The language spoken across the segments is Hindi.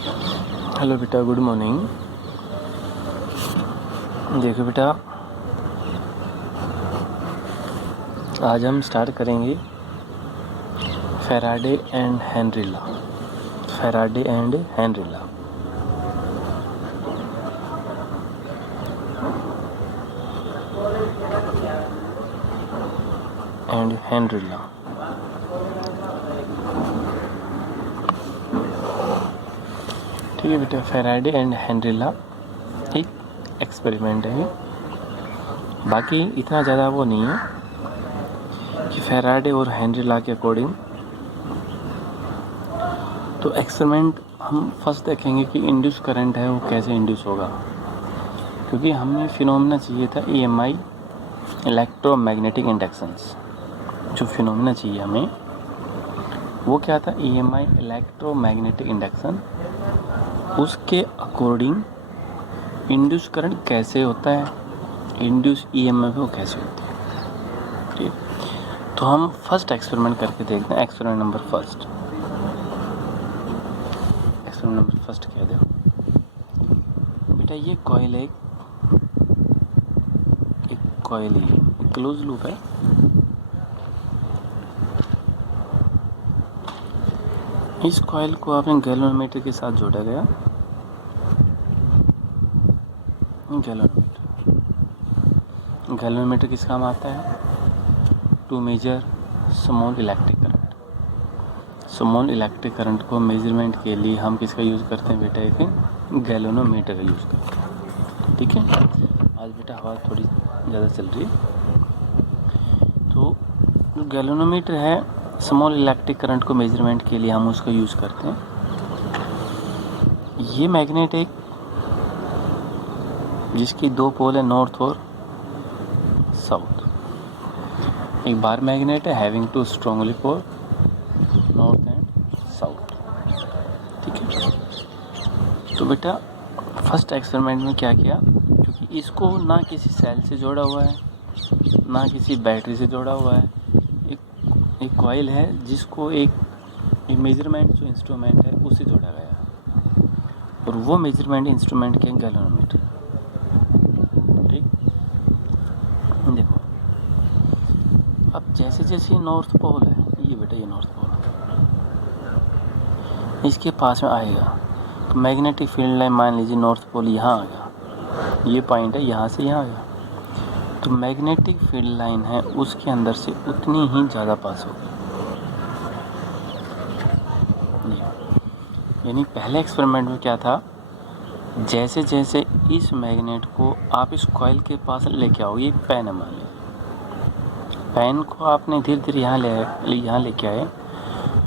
हेलो बेटा, गुड मॉर्निंग। देखो बेटा, आज हम स्टार्ट करेंगे Faraday and Henry law. Faraday and Henry law. And Henry law. ठीक है बेटा, फैराडे एंड हेनरी लॉ एक एक्सपेरिमेंट है। बाकी इतना ज़्यादा वो नहीं है कि फैराडे और हेनरी लॉ के अकॉर्डिंग। तो एक्सपेरिमेंट हम फर्स्ट देखेंगे कि इंड्यूस करंट है वो कैसे इंड्यूस होगा, क्योंकि हमें फिनोमेना चाहिए था EMI, इलेक्ट्रोमैग्नेटिक इंडक्शंस। जो फिनोमेना चाहिए हमें वो क्या था, EMI, इलेक्ट्रोमैग्नेटिक इंडक्शन। उसके अकॉर्डिंग इंड्यूस करंट कैसे होता है, इंड्यूस EMF वो कैसे होती है। ठीक, तो हम फर्स्ट एक्सपेरिमेंट करके देखते हैं। एक्सपेरिमेंट नंबर फर्स्ट क्या देखो बेटा, ये कॉइल है, एक कॉइल ही है, क्लोज लूप है। इस कॉइल को आपने गैल्वेनोमीटर के साथ जोड़ा गया। गैल्वेनोमीटर किस काम आता है, to measure small electric current. Small electric current को मेजरमेंट के लिए हम किसका यूज़ करते हैं बेटा, एक गैल्वेनोमीटर का यूज़ करते हैं। ठीक है, आज बेटा हवा थोड़ी ज़्यादा चल रही है। तो जो गैल्वेनोमीटर है, स्मॉल इलेक्ट्रिक करंट को मेजरमेंट के लिए हम उसका यूज़ करते हैं। ये मैग्नेट एक जिसकी दो पोल है, नॉर्थ और साउथ। एक बार मैग्नेट है having two strongly pole, north and south. ठीक है, तो बेटा फर्स्ट एक्सपेरिमेंट में क्या किया, क्योंकि इसको ना किसी सेल से जोड़ा हुआ है ना किसी बैटरी से जोड़ा हुआ है। एक कॉइल है जिसको एक मेजरमेंट जो इंस्ट्रूमेंट है उससे जोड़ा गया है, और वो मेजरमेंट इंस्ट्रूमेंट के गैल्वेनोमीटर। ठीक, देखो अब जैसे जैसे नॉर्थ पोल है, ये बेटा ये नॉर्थ पोल इसके पास में आएगा तो मैग्नेटिक फील्ड लाइन, मान लीजिए नॉर्थ पोल यहाँ आ गया, ये पॉइंट है, यहाँ से यहाँ आ गया, तो मैग्नेटिक फील्ड लाइन है उसके अंदर से उतनी ही ज़्यादा पास होगी। यानी पहले एक्सपेरिमेंट में क्या था, जैसे जैसे इस मैग्नेट को आप इस कॉइल के पास लेके आओगे, ये पेन है मान लीजिए, पेन को आपने धीरे धीरे यहाँ लेके आए,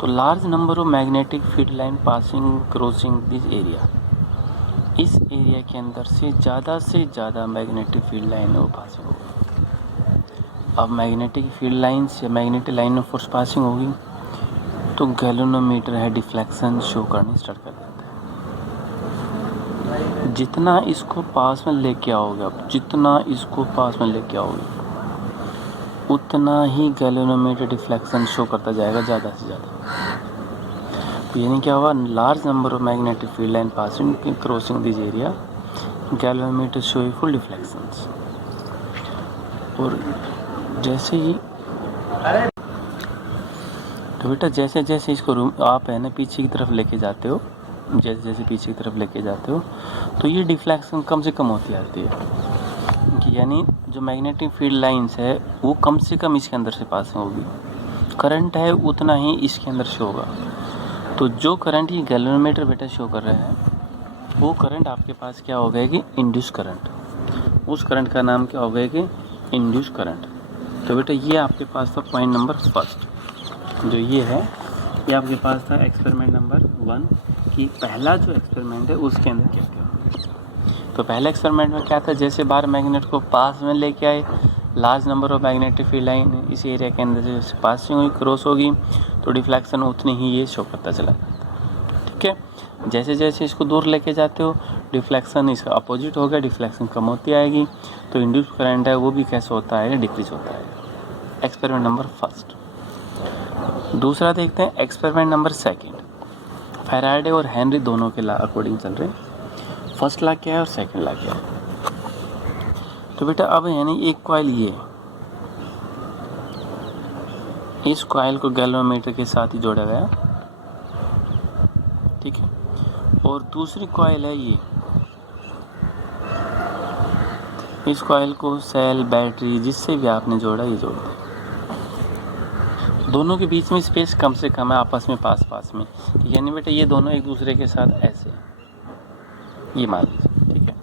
तो large number of magnetic field line passing crossing this area. इस एरिया के अंदर से ज़्यादा मैग्नेटिक फील्ड लाइन वो पासिंग होगी। अब मैग्नेटिक फील्ड लाइन से मैग्नेटिक लाइन में फोर्स पासिंग होगी, तो गैल्वेनोमीटर है डिफ्लेक्शन शो करनी स्टार्ट कर देता है। जितना इसको पास में लेके आओगे आप, उतना ही गैल्वेनोमीटर डिफ्लेक्शन शो करता जाएगा ज़्यादा से ज़्यादा। तो यानी क्या हुआ, large number of magnetic field line passing crossing this area, galvanometer show full deflections. और जैसे ही तो बेटा जैसे जैसे इसको आप है ना पीछे की तरफ लेके जाते हो, तो ये डिफ्लेक्शन कम से कम होती आती है, कि यानी जो मैग्नेटिक फील्ड लाइंस है वो कम से कम इसके अंदर से पास होगी। करंट है उतना ही इसके अंदर शो होगा। तो जो करंट ये गैल्वेनोमीटर बेटा शो कर रहा है, वो करंट आपके पास क्या हो गया कि इंड्यूस करंट। उस करंट का नाम क्या हो गया कि इंड्यूस करंट। तो बेटा ये आपके पास था पॉइंट नंबर फर्स्ट, जो ये है, ये आपके पास था एक्सपेरिमेंट नंबर 1 कि पहला जो एक्सपेरिमेंट है उसके अंदर क्या क्या। तो पहले एक्सपेरिमेंट में क्या था, जैसे बार मैग्नेट को पास में लेके आए, large number of magnetic field line इस एरिया के अंदर जैसे पासिंग हुई, क्रॉस होगी, तो डिफ्लेक्शन उतनी ही ये शो करता चला जाता है। ठीक है, जैसे जैसे इसको दूर लेके जाते हो, डिफ्लेक्शन इसका अपोजिट हो गया, डिफ्लेक्शन कम होती आएगी, तो इंड्यूस करंट है वो भी कैसे होता है, डिक्रीज होता है। Experiment number first. दूसरा देखते हैं एक्सपेरिमेंट नंबर सेकेंड। फैराडे और हेनरी दोनों के ला अकॉर्डिंग चल रहे हैं। फर्स्ट लॉ क्या है और सेकंड लॉ क्या है। तो बेटा अब यानी एक कॉइल ये, इस कॉइल को गैल्वेनोमीटर के साथ ही जोड़ा गया, ठीक है, और दूसरी कॉइल है ये, इस कॉइल को सेल बैटरी जिससे भी आपने जोड़ा ये जोड़ दे। दोनों के बीच में स्पेस कम से कम है, आपस में पास में, यानी बेटा ये दोनों एक दूसरे के साथ ऐसे, ये मान लीजिए, ठीक है।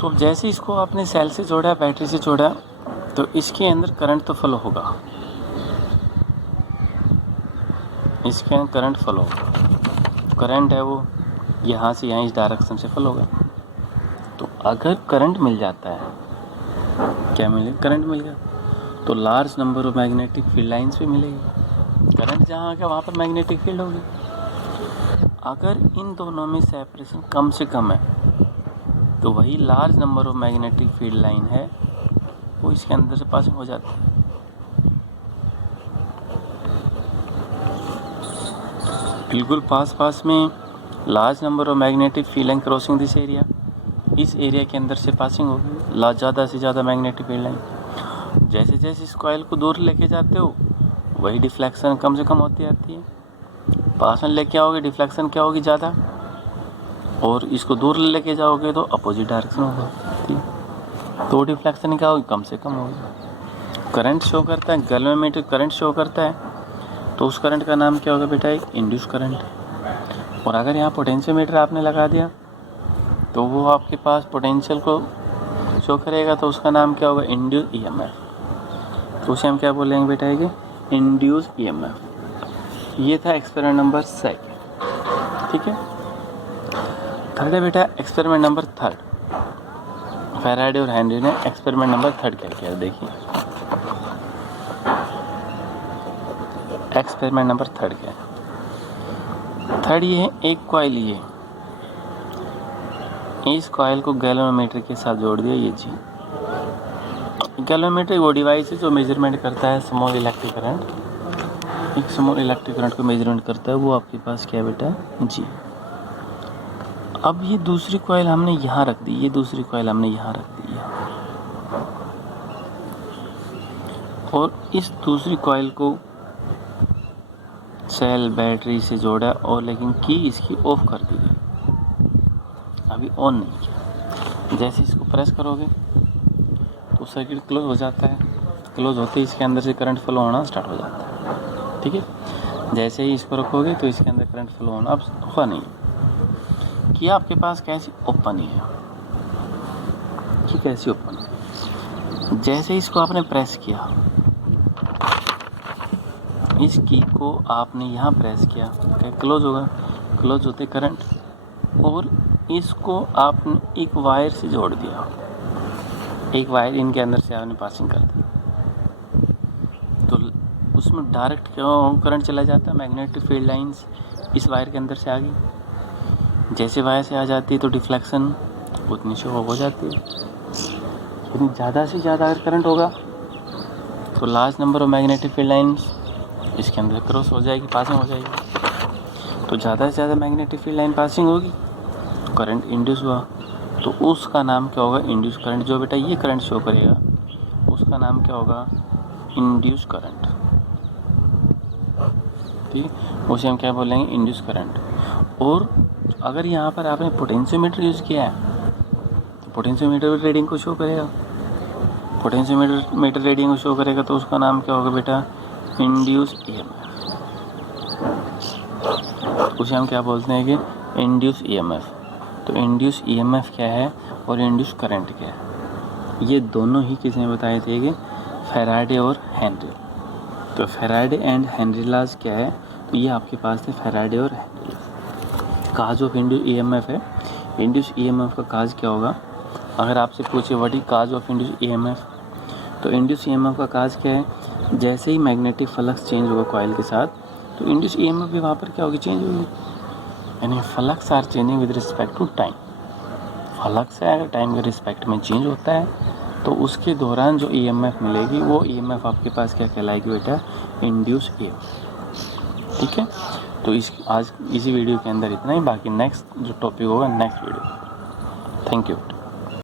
तो जैसे इसको आपने सेल से जोड़ा, बैटरी से जोड़ा, तो इसके अंदर करंट तो फ्लो होगा, इसके अंदर करंट फ्लो होगा। करंट है वो यहाँ से यहाँ इस डायरेक्शन से फ्लो होगा। तो अगर करंट मिल जाता है, क्या मिलेगा, करंट मिल गया, तो large number of magnetic field lines भी मिलेगी। करंट जहाँ आ गया वहाँ पर मैग्नेटिक फील्ड होगी। अगर इन दोनों में सेपरेशन कम से कम है तो वही large number of magnetic field line है वो इसके अंदर से पासिंग हो जाती है। बिल्कुल पास में large number of magnetic field line crossing this area, इस एरिया के अंदर से पासिंग होगी ज़्यादा से ज़्यादा मैग्नेटिक फील्ड लाइन। जैसे जैसे इस कॉइल को दूर लेके जाते हो वही डिफ्लेक्शन कम से कम होती जाती है। पास में लेके आओगे डिफ्लेक्शन क्या होगी, ज़्यादा, और इसको दूर लेके जाओगे तो अपोजिट डायरेक्शन होगा, तो डिफ्लेक्शन क्या होगी, कम से कम होगी। करंट शो करता है, गैल्वेनोमीटर करंट शो करता है, तो उस करंट का नाम क्या होगा बेटा, एक इंड्यूस करंट। और अगर यहाँ पोटेंशियोमीटर आपने लगा दिया तो वो आपके पास पोटेंशियल को शो करेगा, तो उसका नाम क्या होगा, इंड्यूस ईएमएफ। तो उसे हम क्या बोलेंगे बेटा, ये इंड्यूस ईएमएफ। ये था एक्सपेरिमेंट नंबर 2, ठीक है। थर्ड है बेटा एक्सपेरिमेंट नंबर 3। फैराडे और हेनरी ने एक्सपेरिमेंट नंबर 3 क्या किया, देखिए एक्सपेरिमेंट नंबर 3 क्या है। थर्ड ये है, एक कॉइल ये, इस कॉइल को गैल्वेनोमीटर के साथ जोड़ दिया। ये जी गैल्वेनोमीटर वो डिवाइस है जो मेजरमेंट करता है स्मॉल इलेक्ट्रिक करंट, एक स्मॉल इलेक्ट्रिक करंट को मेजरमेंट करता है, वो आपके पास क्या है बेटा, जी। अब ये दूसरी कॉइल हमने यहाँ रख दी, ये दूसरी कॉइल हमने यहाँ रख दी, और इस दूसरी कॉइल को सेल बैटरी से जोड़ा, और लेकिन की इसकी ऑफ कर दी गई, अभी ऑन नहीं किया। जैसे इसको प्रेस करोगे तो सर्किट क्लोज हो जाता है, क्लोज होते ही इसके अंदर से करंट फ्लो होना स्टार्ट हो जाता है, ठीक है। जैसे ही इसको रखोगे तो इसके अंदर करंट फ्लो होना अब हुआ नहीं, कि आपके पास कैसी ओपन ही है, कि कैसी ओपन है। जैसे इसको आपने प्रेस किया, इस की को आपने यहाँ प्रेस किया, क्या क्लोज होगा, क्लोज होते करंट, और इसको आपने एक वायर से जोड़ दिया, एक वायर इनके अंदर से आपने पासिंग कर दी, तो उसमें डायरेक्ट करंट चला जाता है। मैग्नेटिक फील्ड लाइंस इस वायर के अंदर से आ गई, जैसे वायर से आ जाती है तो डिफ्लेक्शन उतनी शो हो जाती है। लेकिन ज़्यादा से ज़्यादा अगर करंट होगा तो large number of magnetic field lines इसके अंदर क्रॉस हो जाएगी, पासिंग हो जाएगी। तो ज़्यादा से ज़्यादा मैग्नेटिक फील्ड लाइन पासिंग होगी तो करंट इंड्यूस हुआ, तो उसका नाम क्या होगा, इंड्यूस करंट। जो बेटा ये करंट शो करेगा उसका नाम क्या होगा, इंड्यूस करंट, ठीक है, उसे हम क्या बोलेंगे, इंड्यूस करंट। और अगर यहाँ पर आपने पोटेंशियोमीटर यूज़ किया है तो पोटेंशियोमीटर रीडिंग को शो करेगा, पोटेंशियोमीटर रीडिंग को शो करेगा, तो उसका नाम क्या होगा बेटा, इंड्यूस ईएमएफ। उसे हम क्या बोलते हैं कि इंड्यूस ईएमएफ। तो इंड्यूस ईएमएफ क्या है और इंड्यूस करंट क्या है, ये दोनों ही किसने बताए थे कि फैराडे और हेनरी। तो फैराडे एंड हेनरी लॉज क्या है, तो ये आपके पास थे फैराडे और Henry laws. Cause of induce EMF है, इंड्यूस ईएमएफ का काज क्या होगा, अगर आपसे पूछे what is cause of induce EMF, तो इंड्यूस ईएमएफ का काज क्या है, जैसे ही मैग्नेटिक फ्लक्स चेंज होगा कॉइल के साथ तो इंड्यूस ईएमएफ भी वहाँ पर क्या होगी, चेंज होगी। यानी flux are changing with respect to time. Flux है अगर टाइम के रिस्पेक्ट में चेंज होता है तो उसके दौरान जो ईएमएफ मिलेगी वो ईएमएफ आपके पास क्या कहलाएगी बेटा, इंड्यूस ईएमएफ, ठीक है। तो इस आज इसी वीडियो के अंदर इतना ही, बाकी नेक्स्ट जो टॉपिक होगा नेक्स्ट वीडियो। Thank you.